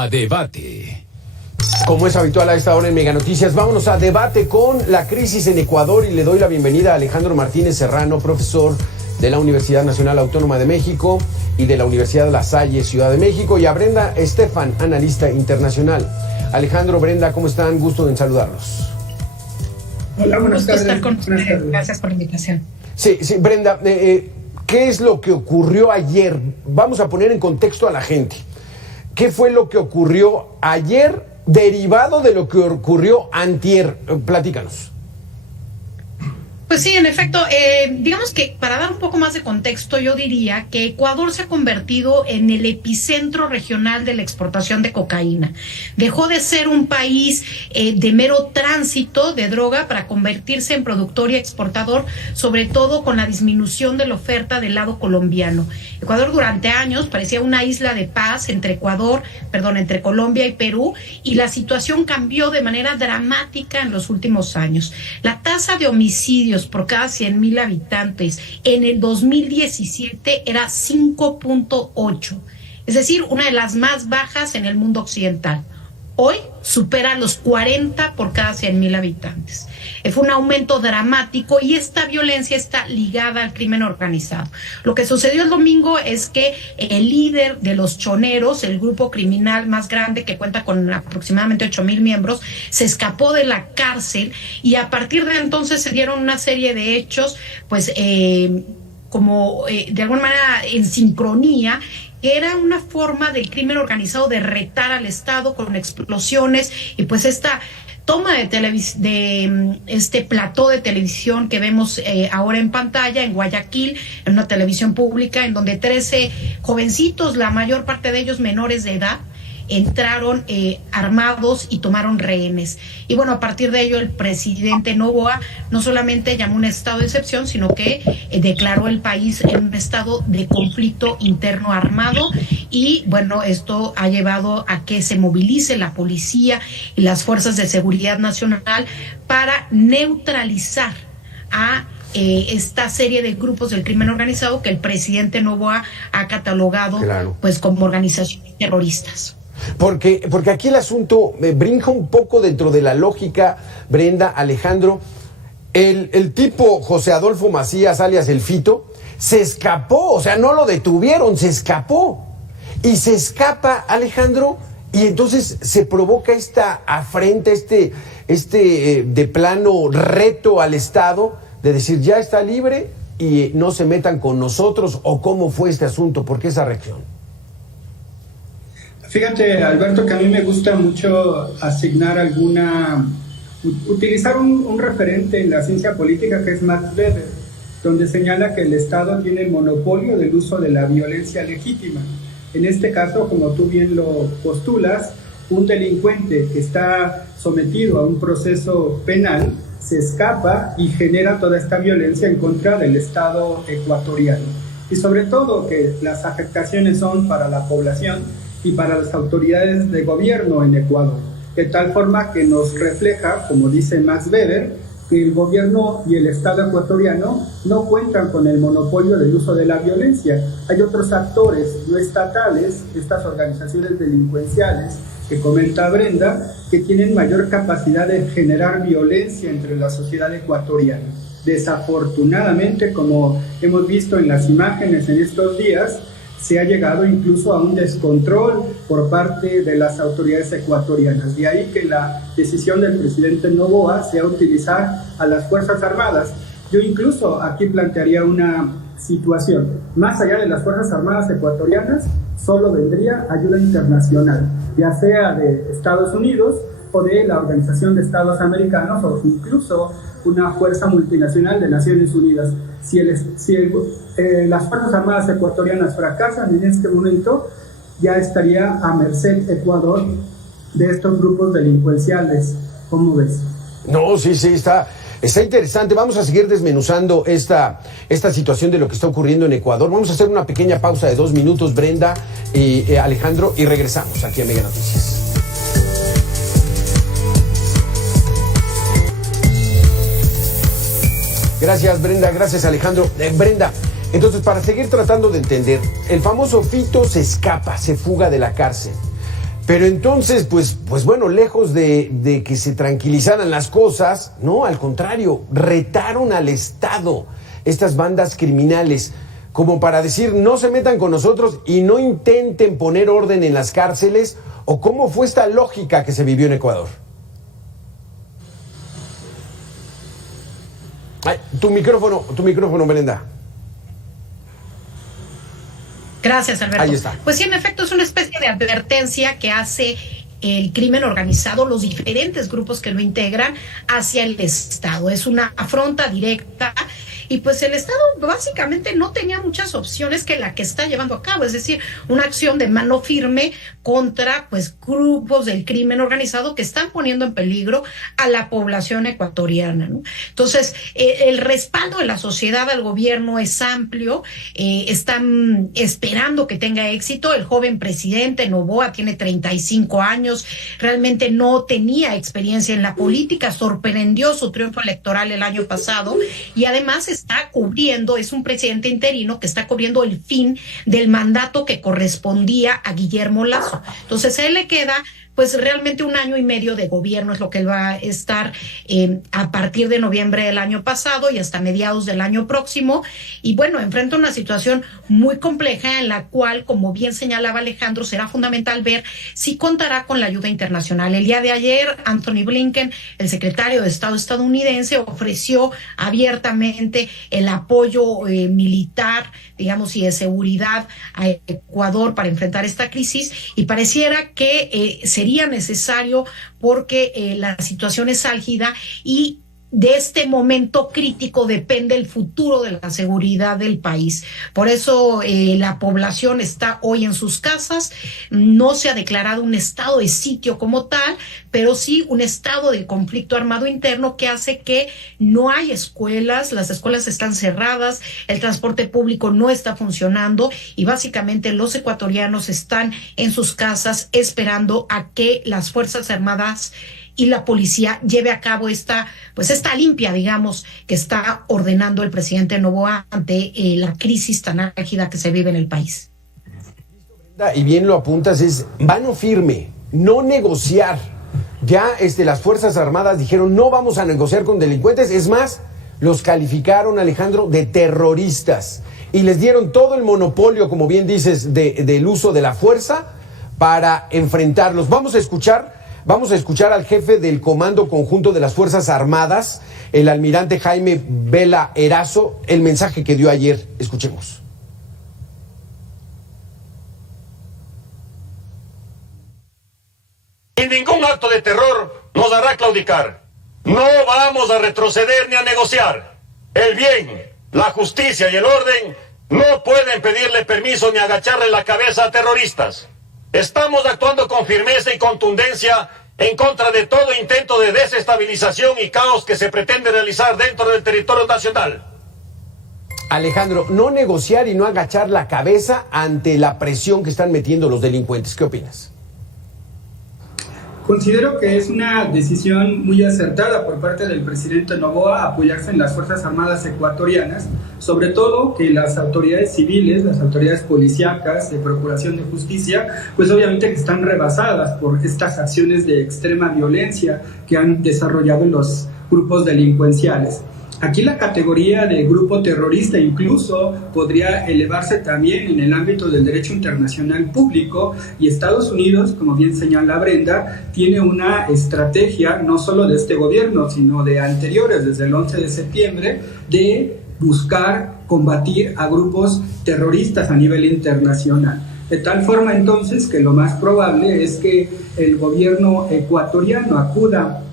A debate. Como es habitual a esta hora en Mega Noticias, vámonos a debate con la crisis en Ecuador y le doy la bienvenida a Alejandro Martínez Serrano, profesor de la Universidad Nacional Autónoma de México y de la Universidad La Salle, Ciudad de México, y a Brenda Estefan, analista internacional. Alejandro, Brenda, ¿cómo están? Gusto en saludarlos. Hola, buenas tardes. Estar con ustedes. Gracias por la invitación. Sí, Brenda, ¿qué es lo que ocurrió ayer? Vamos a poner en contexto a la gente. ¿Qué fue lo que ocurrió ayer derivado de lo que ocurrió antier? Platícanos. Pues sí, en efecto, digamos que para dar un poco más de contexto, yo diría que Ecuador se ha convertido en el epicentro regional de la exportación de cocaína. Dejó de ser un país de mero tránsito de droga para convertirse en productor y exportador, sobre todo con la disminución de la oferta del lado colombiano. Ecuador durante años parecía una isla de paz entre Colombia y Perú, y la situación cambió de manera dramática en los últimos años. La tasa de homicidios por cada 100,000 habitantes en el 2017 era 5.8, es decir, una de las más bajas en el mundo occidental. Hoy supera los 40 por cada 100,000 habitantes. Fue un aumento dramático y esta violencia está ligada al crimen organizado. Lo que sucedió el domingo es que el líder de los choneros, el grupo criminal más grande que cuenta con aproximadamente 8,000 miembros, se escapó de la cárcel y a partir de entonces se dieron una serie de hechos, pues de alguna manera en sincronía. Era una forma del crimen organizado de retar al Estado con explosiones y pues esta toma de este plató de televisión que vemos ahora en pantalla en Guayaquil, en una televisión pública, en donde 13 jovencitos, la mayor parte de ellos menores de edad, entraron armados y tomaron rehenes. Y bueno, a partir de ello el presidente Noboa no solamente llamó un estado de excepción, sino que declaró el país en un estado de conflicto interno armado, y bueno, esto ha llevado a que se movilice la policía y las fuerzas de seguridad nacional para neutralizar a esta serie de grupos del crimen organizado que el presidente Noboa ha catalogado pues como organizaciones terroristas. Porque aquí el asunto brinca un poco dentro de la lógica, Brenda, Alejandro. El tipo José Adolfo Macías, alias el Fito, se escapó, o sea, no lo detuvieron, se escapó. Y se escapa, Alejandro, y entonces se provoca esta afrenta, de plano reto al Estado de decir, ya está libre y no se metan con nosotros. ¿O cómo fue este asunto? ¿Por qué esa reacción? Fíjate, Alberto, que a mí me gusta mucho utilizar un referente en la ciencia política que es Max Weber, donde señala que el Estado tiene el monopolio del uso de la violencia legítima. En este caso, como tú bien lo postulas, un delincuente que está sometido a un proceso penal se escapa y genera toda esta violencia en contra del Estado ecuatoriano. Y sobre todo que las afectaciones son para la población y para las autoridades de gobierno en Ecuador, de tal forma que nos refleja, como dice Max Weber, que el gobierno y el Estado ecuatoriano no cuentan con el monopolio del uso de la violencia. Hay otros actores no estatales, estas organizaciones delincuenciales que comenta Brenda, que tienen mayor capacidad de generar violencia entre la sociedad ecuatoriana. Desafortunadamente, como hemos visto en las imágenes en estos días, se ha llegado incluso a un descontrol por parte de las autoridades ecuatorianas. De ahí que la decisión del presidente Noboa sea utilizar a las Fuerzas Armadas. Yo incluso aquí plantearía una situación. Más allá de las Fuerzas Armadas ecuatorianas, solo vendría ayuda internacional, ya sea de Estados Unidos o de la Organización de Estados Americanos o incluso una fuerza multinacional de Naciones Unidas. Si las Fuerzas Armadas ecuatorianas fracasan en este momento, ya estaría a merced Ecuador de estos grupos delincuenciales. ¿Cómo ves? No, sí, está interesante. Vamos a seguir desmenuzando esta situación de lo que está ocurriendo en Ecuador. Vamos a hacer una pequeña pausa de 2 minutos, Brenda y Alejandro, y regresamos aquí a Mega Noticias. Gracias, Brenda. Gracias, Alejandro. Brenda, entonces, para seguir tratando de entender, el famoso Fito se escapa, se fuga de la cárcel. Pero entonces, pues bueno, lejos de que se tranquilizaran las cosas, no, al contrario, retaron al Estado, estas bandas criminales, como para decir, no se metan con nosotros y no intenten poner orden en las cárceles. ¿O cómo fue esta lógica que se vivió en Ecuador? Ay, tu micrófono, Brenda. Gracias, Alberto. Ahí está. Pues sí, en efecto, es una especie de advertencia que hace el crimen organizado, los diferentes grupos que lo integran, hacia el Estado. Es una afronta directa. Y pues el Estado básicamente no tenía muchas opciones que la que está llevando a cabo, es decir, una acción de mano firme contra pues grupos del crimen organizado que están poniendo en peligro a la población ecuatoriana, ¿no? Entonces, el respaldo de la sociedad al gobierno es amplio, están esperando que tenga éxito. El joven presidente Noboa tiene 35 años, realmente no tenía experiencia en la política, sorprendió su triunfo electoral el año pasado y además está cubriendo, es un presidente interino que está cubriendo el fin del mandato que correspondía a Guillermo Lasso. Entonces a él le queda pues realmente 1 año y medio de gobierno, es lo que él va a estar a partir de noviembre del año pasado y hasta mediados del año próximo. Y bueno, enfrenta una situación muy compleja en la cual, como bien señalaba Alejandro, será fundamental ver si contará con la ayuda internacional. El día de ayer, Anthony Blinken, el secretario de Estado estadounidense, ofreció abiertamente el apoyo militar, digamos, y de seguridad a Ecuador para enfrentar esta crisis, y pareciera que sería necesario porque la situación es álgida y de este momento crítico depende el futuro de la seguridad del país. Por eso la población está hoy en sus casas. No se ha declarado un estado de sitio como tal, pero sí un estado de conflicto armado interno que hace que no hay escuelas, las escuelas están cerradas, el transporte público no está funcionando y básicamente los ecuatorianos están en sus casas esperando a que las Fuerzas Armadas y la policía lleve a cabo esta limpia, digamos, que está ordenando el presidente Noboa ante la crisis tan álgida que se vive en el país. Y bien lo apuntas, es mano firme, no negociar. Ya las Fuerzas Armadas dijeron, no vamos a negociar con delincuentes, es más, los calificaron, Alejandro, de terroristas y les dieron todo el monopolio, como bien dices, del uso de la fuerza para enfrentarlos. Vamos a escuchar al jefe del Comando Conjunto de las Fuerzas Armadas, el almirante Jaime Vela Erazo, el mensaje que dio ayer. Escuchemos. Y ningún acto de terror nos hará claudicar. No vamos a retroceder ni a negociar. El bien, la justicia y el orden no pueden pedirle permiso ni agacharle la cabeza a terroristas. Estamos actuando con firmeza y contundencia en contra de todo intento de desestabilización y caos que se pretende realizar dentro del territorio nacional. Alejandro, no negociar y no agachar la cabeza ante la presión que están metiendo los delincuentes. ¿Qué opinas? Considero que es una decisión muy acertada por parte del presidente Noboa apoyarse en las Fuerzas Armadas ecuatorianas, sobre todo que las autoridades civiles, las autoridades policíacas de procuración de justicia, pues obviamente que están rebasadas por estas acciones de extrema violencia que han desarrollado los grupos delincuenciales. Aquí la categoría de grupo terrorista incluso podría elevarse también en el ámbito del derecho internacional público, y Estados Unidos, como bien señala Brenda, tiene una estrategia no solo de este gobierno, sino de anteriores, desde el 11 de septiembre, de buscar combatir a grupos terroristas a nivel internacional. De tal forma entonces que lo más probable es que el gobierno ecuatoriano acuda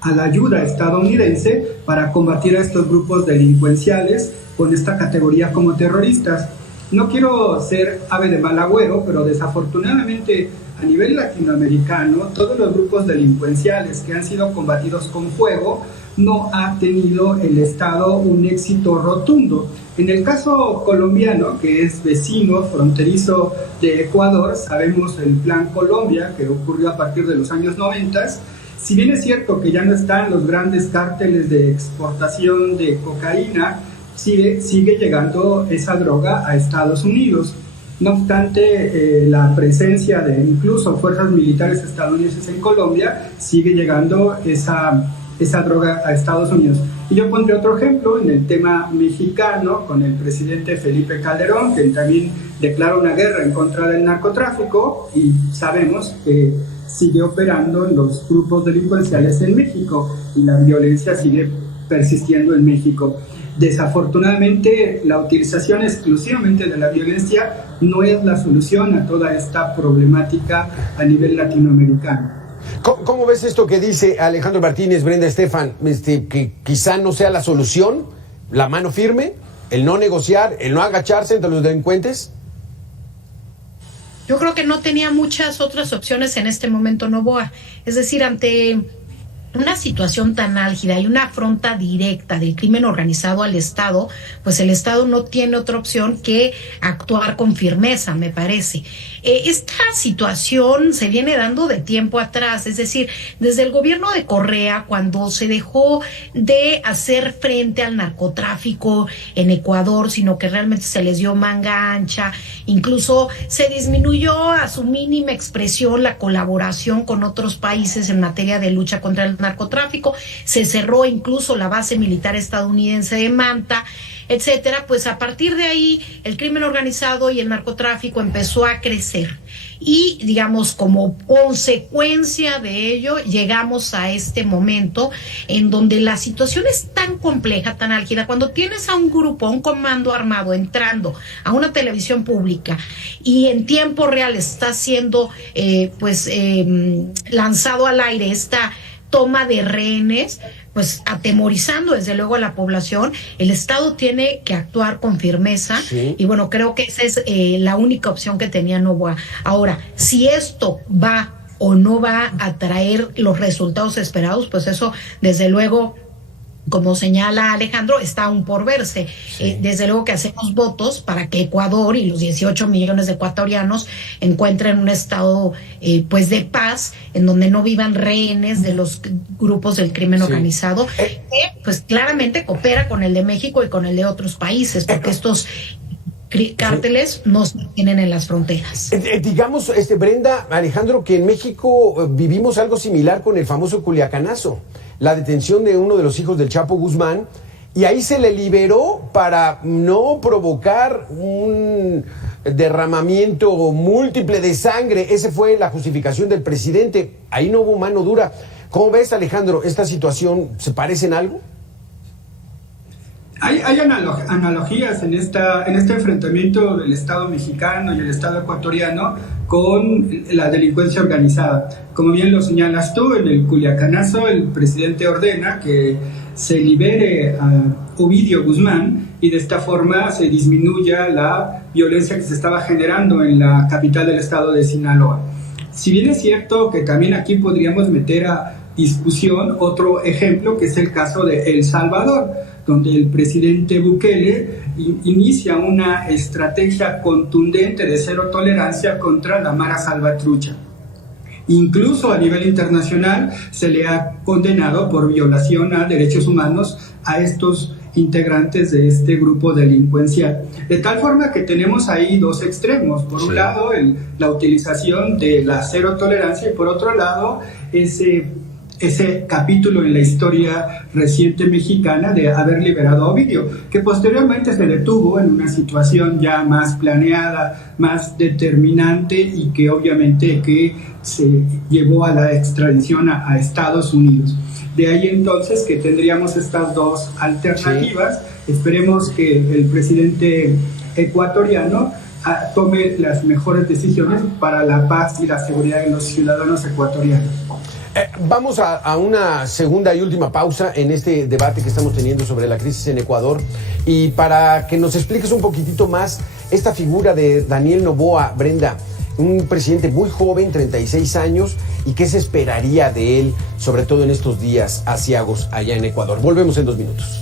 a la ayuda estadounidense para combatir a estos grupos delincuenciales con esta categoría como terroristas. No quiero ser ave de mal agüero, pero desafortunadamente a nivel latinoamericano todos los grupos delincuenciales que han sido combatidos con fuego no ha tenido el Estado un éxito rotundo. En el caso colombiano, que es vecino fronterizo de Ecuador, sabemos el Plan Colombia, que ocurrió a partir de los años 90. Si bien es cierto que ya no están los grandes cárteles de exportación de cocaína, sigue llegando esa droga a Estados Unidos. No obstante, la presencia de incluso fuerzas militares estadounidenses en Colombia sigue llegando esa droga a Estados Unidos. Y yo pondré otro ejemplo en el tema mexicano con el presidente Felipe Calderón, que también declara una guerra en contra del narcotráfico y sabemos que sigue operando en los grupos delincuenciales en México y la violencia sigue persistiendo en México. Desafortunadamente, la utilización exclusivamente de la violencia no es la solución a toda esta problemática a nivel latinoamericano. ¿Cómo ves esto que dice Alejandro Martínez, Brenda Estefan, que quizá no sea la solución, la mano firme, el no negociar, el no agacharse entre los delincuentes? Yo creo que no tenía muchas otras opciones en este momento Noboa. Es decir, ante una situación tan álgida y una afronta directa del crimen organizado al Estado, pues el Estado no tiene otra opción que actuar con firmeza, me parece. Esta situación se viene dando de tiempo atrás, es decir, desde el gobierno de Correa, cuando se dejó de hacer frente al narcotráfico en Ecuador, sino que realmente se les dio manga ancha, incluso se disminuyó a su mínima expresión la colaboración con otros países en materia de lucha contra el narcotráfico, se cerró incluso la base militar estadounidense de Manta, etcétera. Pues a partir de ahí el crimen organizado y el narcotráfico empezó a crecer y, digamos, como consecuencia de ello llegamos a este momento en donde la situación es tan compleja, tan álgida. Cuando tienes a un grupo, a un comando armado entrando a una televisión pública y en tiempo real está siendo lanzado al aire esta toma de rehenes, pues atemorizando desde luego a la población, el Estado tiene que actuar con firmeza, sí. Y bueno, creo que esa es la única opción que tenía Noboa. Ahora, si esto va o no va a traer los resultados esperados, pues eso desde luego, como señala Alejandro, está aún por verse. Sí. Desde luego que hacemos votos para que Ecuador y los 18 millones de ecuatorianos encuentren un estado de paz, en donde no vivan rehenes de los grupos del crimen organizado, que pues claramente coopera con el de México y con el de otros países, porque estos cárteles no se tienen en las fronteras. Digamos, Brenda, Alejandro, que en México vivimos algo similar con el famoso Culiacanazo, la detención de uno de los hijos del Chapo Guzmán, y ahí se le liberó para no provocar un derramamiento múltiple de sangre. Esa fue la justificación del presidente. Ahí no hubo mano dura. ¿Cómo ves, Alejandro, esta situación? ¿Se parece en algo? Hay analogías en este enfrentamiento del Estado mexicano y el Estado ecuatoriano con la delincuencia organizada. Como bien lo señalas tú, en el Culiacanazo el presidente ordena que se libere a Ovidio Guzmán y de esta forma se disminuya la violencia que se estaba generando en la capital del estado de Sinaloa. Si bien es cierto que también aquí podríamos meter a discusión otro ejemplo, que es el caso de El Salvador, donde el presidente Bukele inicia una estrategia contundente de cero tolerancia contra la Mara Salvatrucha. Incluso a nivel internacional se le ha condenado por violación a derechos humanos a estos integrantes de este grupo delincuencial. De tal forma que tenemos ahí dos extremos. Por un lado, la utilización de la cero tolerancia y por otro lado, ese capítulo en la historia reciente mexicana de haber liberado a Ovidio, que posteriormente se detuvo en una situación ya más planeada, más determinante y que obviamente que se llevó a la extradición a Estados Unidos. De ahí entonces que tendríamos estas dos alternativas. Sí. Esperemos que el presidente ecuatoriano tome las mejores decisiones para la paz y la seguridad de los ciudadanos ecuatorianos. Vamos a una segunda y última pausa en este debate que estamos teniendo sobre la crisis en Ecuador, y para que nos expliques un poquitito más esta figura de Daniel Noboa, Brenda, un presidente muy joven, 36 años, y qué se esperaría de él, sobre todo en estos días aciagos allá en Ecuador. Volvemos en 2 minutos.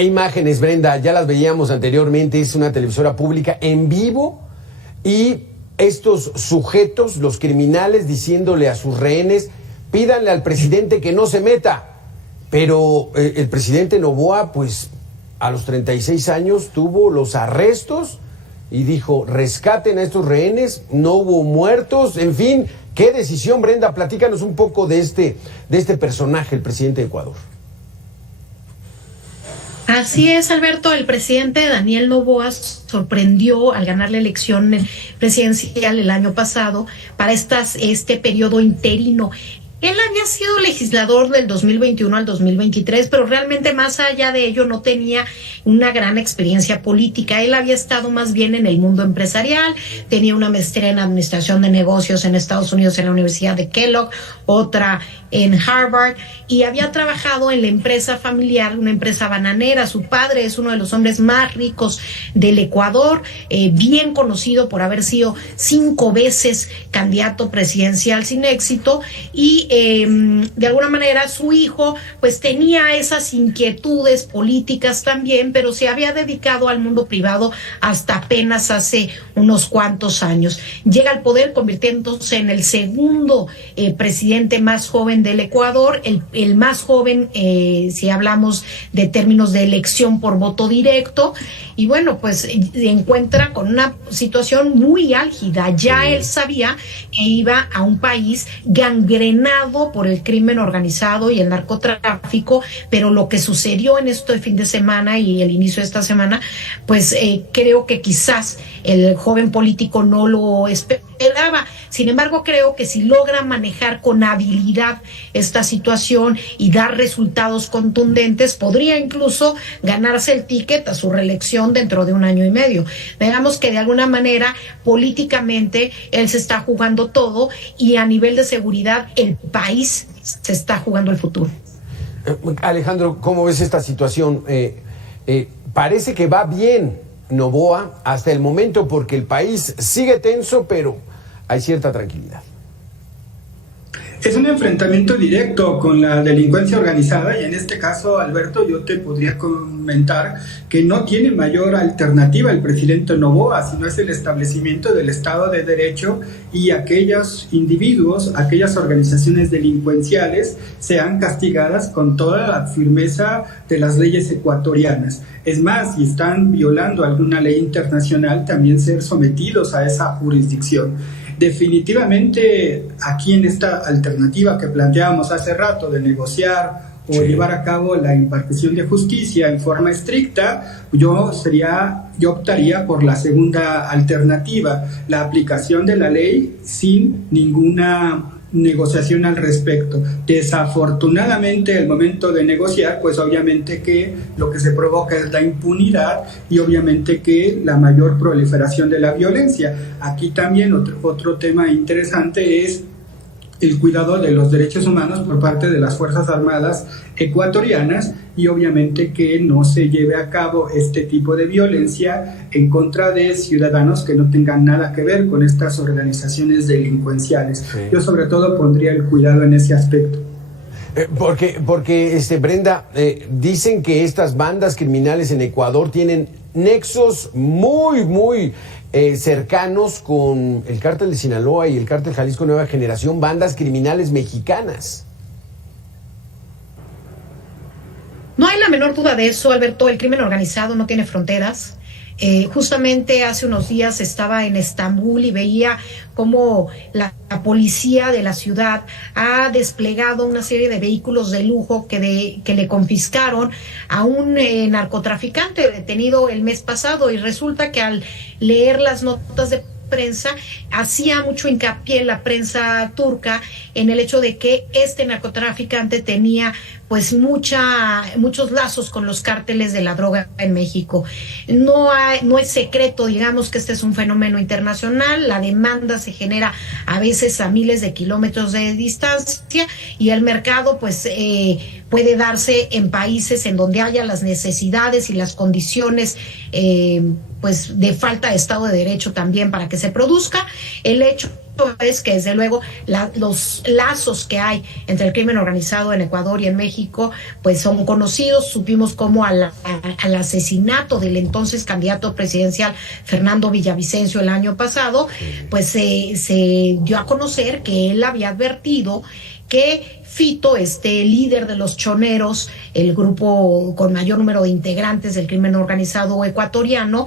Qué imágenes, Brenda, ya las veíamos anteriormente, es una televisora pública en vivo y estos sujetos, los criminales, diciéndole a sus rehenes, pídanle al presidente que no se meta. Pero el presidente Noboa, pues a los 36 años tuvo los arrestos y dijo, rescaten a estos rehenes, no hubo muertos, en fin, qué decisión, Brenda, platícanos un poco de este personaje, el presidente de Ecuador. Así es, Alberto, el presidente Daniel Noboa sorprendió al ganar la elección presidencial el año pasado para este periodo interino. Él había sido legislador del 2021 al 2023, pero realmente más allá de ello no tenía una gran experiencia política. Él había estado más bien en el mundo empresarial, tenía una maestría en administración de negocios en Estados Unidos en la Universidad de Kellogg, otra en Harvard, y había trabajado en la empresa familiar, una empresa bananera. Su padre es uno de los hombres más ricos del Ecuador, bien conocido por haber sido 5 veces candidato presidencial sin éxito, y de alguna manera su hijo pues tenía esas inquietudes políticas también, pero se había dedicado al mundo privado hasta apenas hace unos cuantos años. Llega al poder convirtiéndose en el segundo presidente más joven del Ecuador, el más joven si hablamos de términos de elección por voto directo, y bueno, pues se encuentra con una situación muy álgida. Ya él sabía que iba a un país gangrenado por el crimen organizado y el narcotráfico, pero lo que sucedió en este fin de semana y el inicio de esta semana, pues creo que quizás el joven político no lo esperaba. Sin embargo, creo que si logra manejar con habilidad esta situación y dar resultados contundentes, podría incluso ganarse el ticket a su reelección dentro de 1 año y medio. Veamos que de alguna manera políticamente él se está jugando todo, y a nivel de seguridad el país se está jugando el futuro. Alejandro, ¿cómo ves esta situación? Parece que va bien Noboa hasta el momento, porque el país sigue tenso, pero hay cierta tranquilidad. Es un enfrentamiento directo con la delincuencia organizada, y en este caso, Alberto, yo te podría comentar que no tiene mayor alternativa el presidente Noboa, sino es el establecimiento del Estado de Derecho, y aquellos individuos, aquellas organizaciones delincuenciales sean castigadas con toda la firmeza de las leyes ecuatorianas. Es más, si están violando alguna ley internacional, también ser sometidos a esa jurisdicción. Definitivamente, aquí en esta alternativa que planteábamos hace rato de negociar o llevar a cabo la impartición de justicia en forma estricta, yo optaría por la segunda alternativa, la aplicación de la ley sin ninguna negociación al respecto. Desafortunadamente, el momento de negociar, pues obviamente que lo que se provoca es la impunidad y obviamente que la mayor proliferación de la violencia. Aquí también otro tema interesante es el cuidado de los derechos humanos por parte de las Fuerzas Armadas ecuatorianas, y obviamente que no se lleve a cabo este tipo de violencia en contra de ciudadanos que no tengan nada que ver con estas organizaciones delincuenciales. Sí. Yo sobre todo pondría el cuidado en ese aspecto. Porque Brenda, dicen que estas bandas criminales en Ecuador tienen nexos muy cercanos con el cártel de Sinaloa y el cártel Jalisco Nueva Generación, bandas criminales mexicanas. No hay la menor duda de eso, Alberto. El crimen organizado no tiene fronteras. Justamente hace unos días estaba en Estambul y veía cómo la policía de la ciudad ha desplegado una serie de vehículos de lujo que le confiscaron a un narcotraficante detenido el mes pasado, y resulta que al leer las notas de prensa hacía mucho hincapié la prensa turca en el hecho de que este narcotraficante tenía pues muchos lazos con los cárteles de la droga en México. No es secreto, digamos, que este es un fenómeno internacional. La demanda se genera a veces a miles de kilómetros de distancia, y el mercado pues puede darse en países en donde haya las necesidades y las condiciones pues de falta de Estado de Derecho también para que se produzca. El hecho es que desde luego los lazos que hay entre el crimen organizado en Ecuador y en México pues son conocidos. Supimos cómo al asesinato del entonces candidato presidencial Fernando Villavicencio el año pasado pues se dio a conocer que él había advertido que Fito, líder de los choneros, el grupo con mayor número de integrantes del crimen organizado ecuatoriano,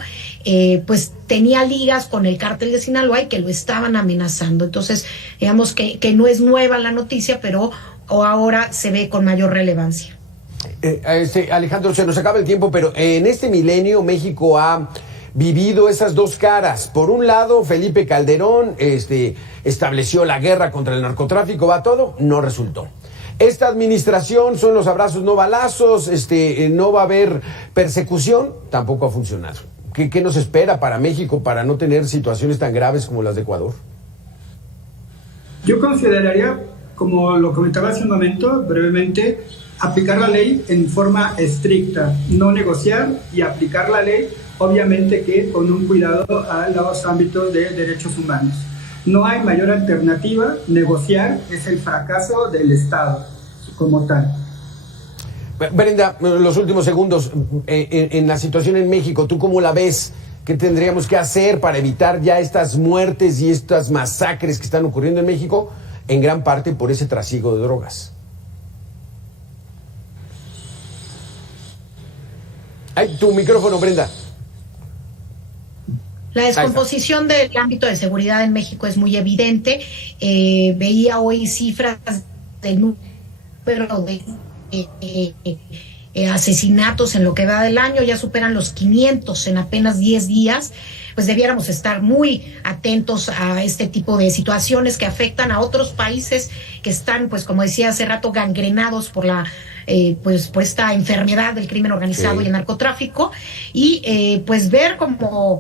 pues tenía ligas con el cártel de Sinaloa y que lo estaban amenazando. Entonces, digamos que no es nueva la noticia, pero ahora se ve con mayor relevancia. Alejandro, se nos acaba el tiempo, pero en este milenio México ha vivido esas dos caras. Por un lado, Felipe Calderón estableció la guerra contra el narcotráfico, va todo, no resultó. Esta administración son los abrazos, no balazos, no va a haber persecución, tampoco ha funcionado. ¿Qué nos espera para México para no tener situaciones tan graves como las de Ecuador? Yo consideraría, como lo comentaba hace un momento, brevemente, aplicar la ley en forma estricta, no negociar y aplicar la ley, obviamente que con un cuidado a los ámbitos de derechos humanos. No hay mayor alternativa, negociar es el fracaso del Estado como tal. Brenda, los últimos segundos, en la situación en México, ¿tú cómo la ves? ¿Qué tendríamos que hacer para evitar ya estas muertes y estas masacres que están ocurriendo en México, en gran parte por ese trasiego de drogas? Ay, tu micrófono, Brenda. La descomposición del ámbito de seguridad en México es muy evidente. Veía hoy cifras del número de asesinatos en lo que va del año, ya superan los 500 en apenas 10 días. Pues debiéramos estar muy atentos a este tipo de situaciones que afectan a otros países que están, pues como decía hace rato, gangrenados por por esta enfermedad del crimen organizado y el narcotráfico, y pues ver cómo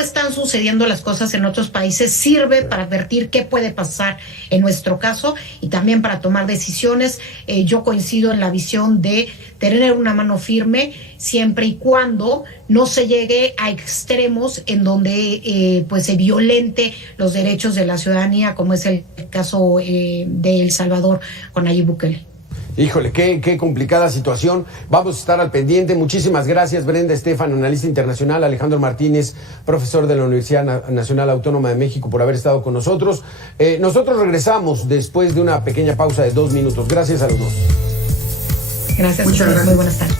están sucediendo las cosas en otros países sirve para advertir qué puede pasar en nuestro caso y también para tomar decisiones. Yo coincido en la visión de tener una mano firme siempre y cuando no se llegue a extremos en donde pues se violente los derechos de la ciudadanía, como es el caso de El Salvador con Nayib Bukele. Híjole, qué complicada situación. Vamos a estar al pendiente. Muchísimas gracias, Brenda Estefan, analista internacional, Alejandro Martínez, profesor de la Universidad Nacional Autónoma de México, por haber estado con nosotros. Nosotros regresamos después de una pequeña pausa de 2 minutos. Gracias a los dos. Gracias. Muchas gracias. Muy buenas tardes.